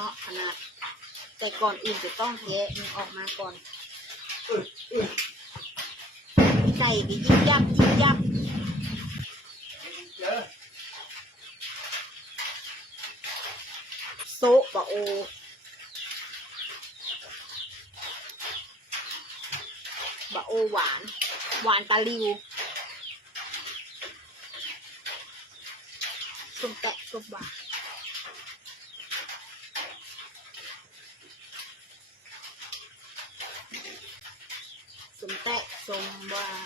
มาะขนาด แต่ก่อนอื่นจะต้องแคะมันออกมาก่อนไก่ก็ยิบยับยิบยับเจอโซะบะโอบะโอหวาน หวานตาลิวส้มแตะส้มหวาน ส้มแตะส้มหวาน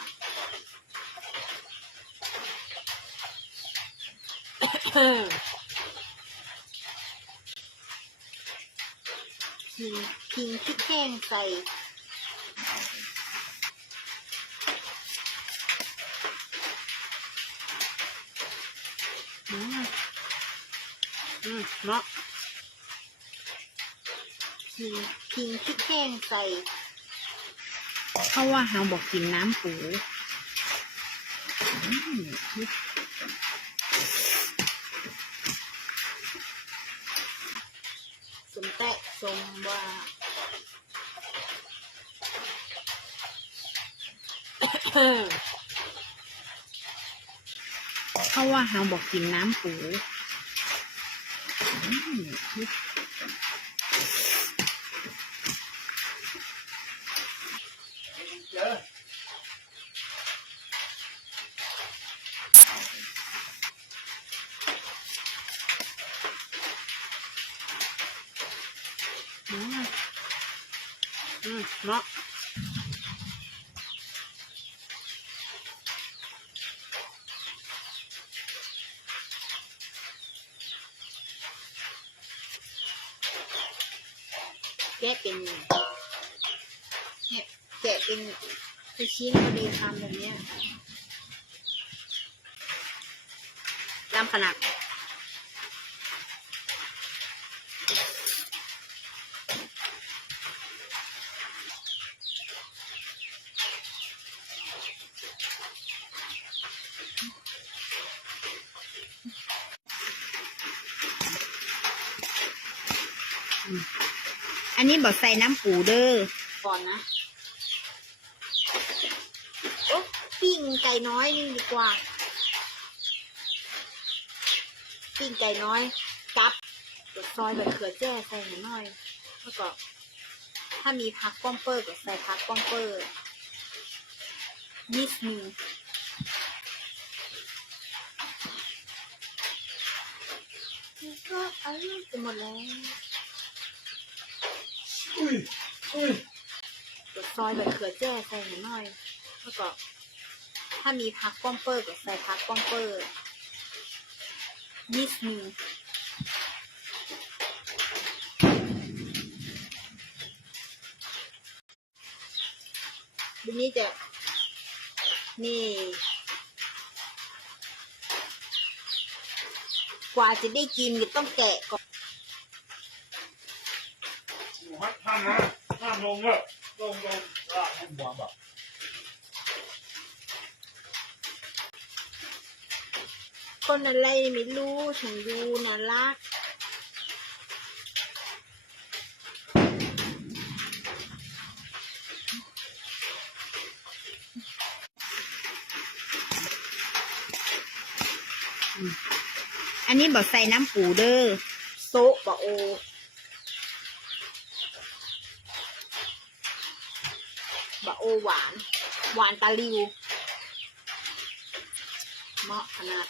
พิงพิงพริกแห้งใส่อืมอืมเนาะพิงพิงพริกแห้งใส่ เพราะว่าเฮาบอกกินน้ำปูอืมสมแตะสมว่าเพราะว่าเฮาบอกกินน้ำปูอืม เจอ อืม อืมเนาะแกะเป็นเนี่ยแกะเป็นเป็นชิ้นพอดีคำแบบเนี้ยตามขนาด อันนี้บอกใส่น้ำปูเด้อก่อนนะโอ๊ะปิ้งไก่น้อยนี่ดีกว่า ปิ้งไก่น้อยกับเดี๋ยวซอยแบบเขือแจ้ใส่หน่อยแล้วก็ถ้ามีพักป้อมเปอร์ก็ใส่พักป้อมเปอร์นิดนึงนี่ก็เอาไปหมดแล้วอุ้ยอุ้ยเดี๋ยว ซอยแบบเขือแจ้ใส่หน่อยแล้วก็ถ้ามีพักป้อมเปอร์ก็ใส่พักป้อมเปอร์นิดนึงทีนี้จะนี่กว่าจะได้กินก็ต้องแกะก่อน มูฮัทห้ามนะห้ามลงเลยลงลงอะให้หัวแบบคนอะไรไม่รู้ฉันดูน่ารักอันนี้บอกใส่น้ำปูเด้อโซะบะโอ บะโอหวาน หวานตาลิวเหมาะขนาด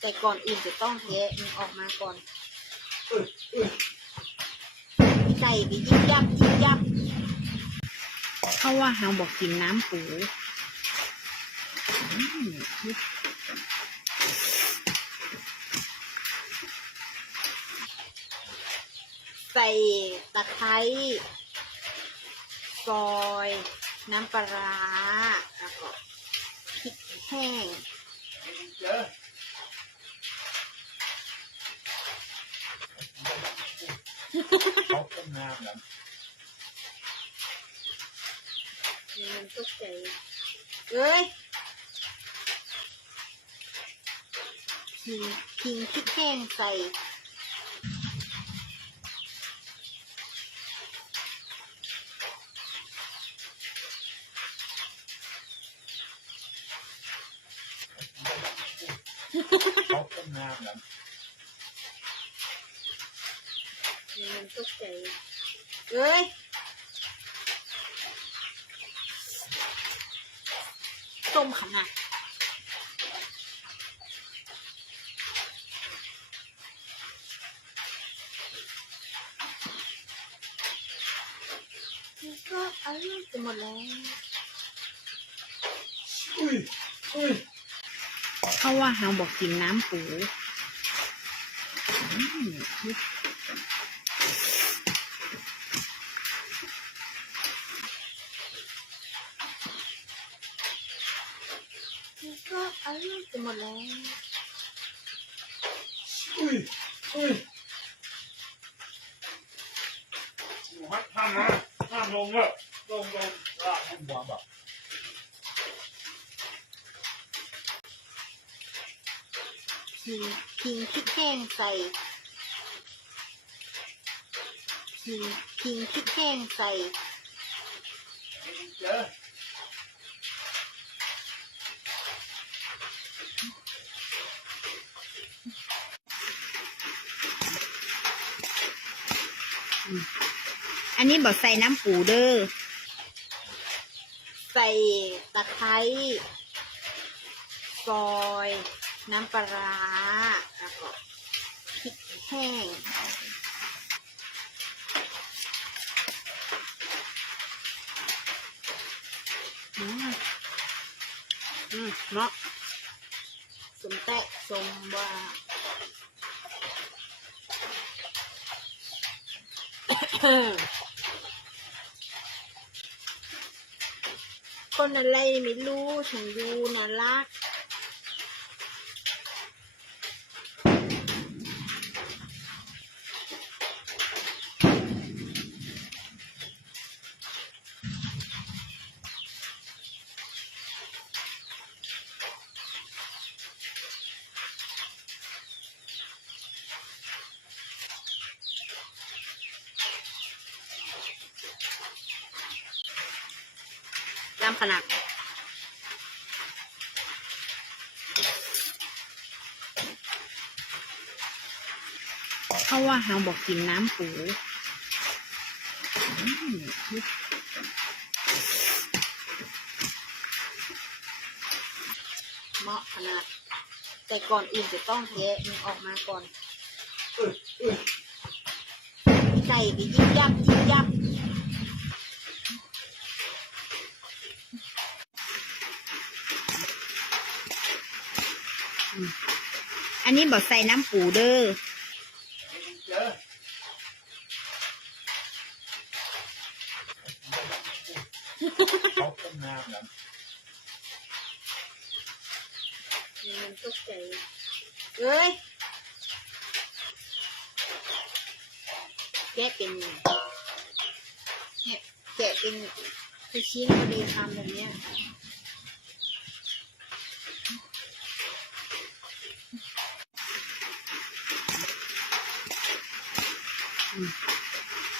แต่ก่อนอื่นจะต้องแคะมันออกมาก่อนไก่ก็ยิบยับยิบยับเพราะว่าเฮาบอกกินน้ำปูใส่ตะไคร้ซอย น้ำปลาร้าแล้วก็พริกแห้งเจอเขาต้มน้ำนะมันก็ใจเอ้ยพิงพิงพริกแห้งใส่ ต้นน้ำนะมันตกใจเอ้ยต้มขนาดก็เอาเรื่องไปหมดแล้วอุ้ยอุ้ย เขาว่าเฮาบอกกินน้ำปู อืมก็เอาเรื่องไปหมดแล้วอุ้ยอุ้ยห้ามห้ามนะห้ามลงเลยลงลงลากมันวางแบบทิ้งทิ้งพริกแห้งใส่ทิ้งทิ้งพริกแห้งใส่เจออันนี้บอกใส่น้ำปูเด้อ ใส่ตะไคร้ซอย น้ำปลาร้าแล้วก็พริกแห้งอืมอืมเนาะสมแตะสมว่าคนอะไรไม่รู้ฉันดูน่ารัก ตามขนาดเขาว่าเฮาบอกกินน้ำปูเหมาะขนาด แต่ก่อนอื่นจะต้องแทะมันออกมาก่อนอุ้ยอุ้ยไก่ก็ยิบยับยิบยับ อันนี้บอกใส่น้ำปูเด้อเอเขาต้นน้ำนะมันตกใจเอ้ยแกะเป็นแกะเป็นคือชิ้นพอดีทำแบบเนี้ย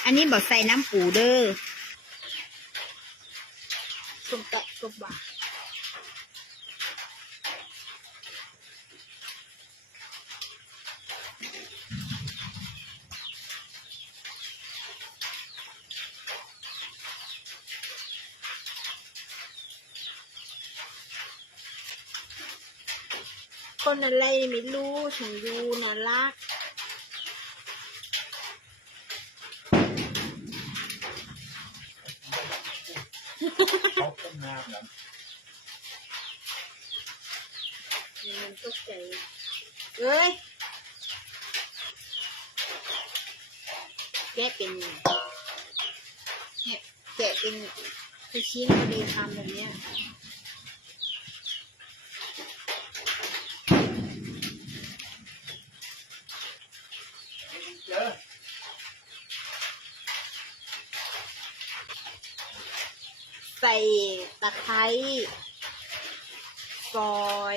อันนี้บอกใส่น้ำปูเด้อสมแตะสมบาคนอะไรไม่รู้ฉันดูน่ารัก เขาต้มน้ำนะมันตกใจเอ้ยแกะเป็นเนี่ยแกะเป็นคือชิ้นพอดีทำแบบเนี้ย เจอ ใส่ ตะไคร้ซอย